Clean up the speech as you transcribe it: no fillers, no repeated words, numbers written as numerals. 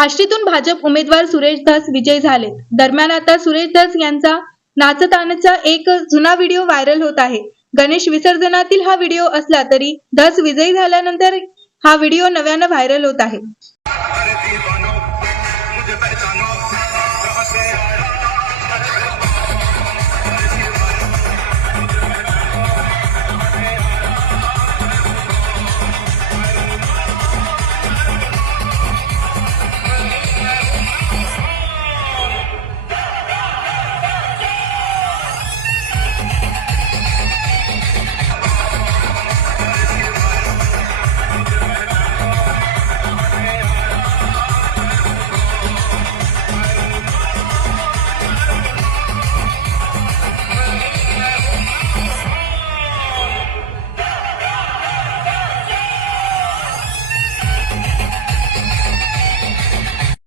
आष्टीतून भाजप उमेदवार सुरेश धस विजयी झालेत. दरम्यान आता सुरेश धस यांचा नाचतानाचा एक जुना व्हिडिओ व्हायरल होत आहे. गणेश विसर्जनातील हा व्हिडिओ असला तरी धस विजयी झाल्यानंतर हा व्हिडिओ नव्यानं व्हायरल होत आहे.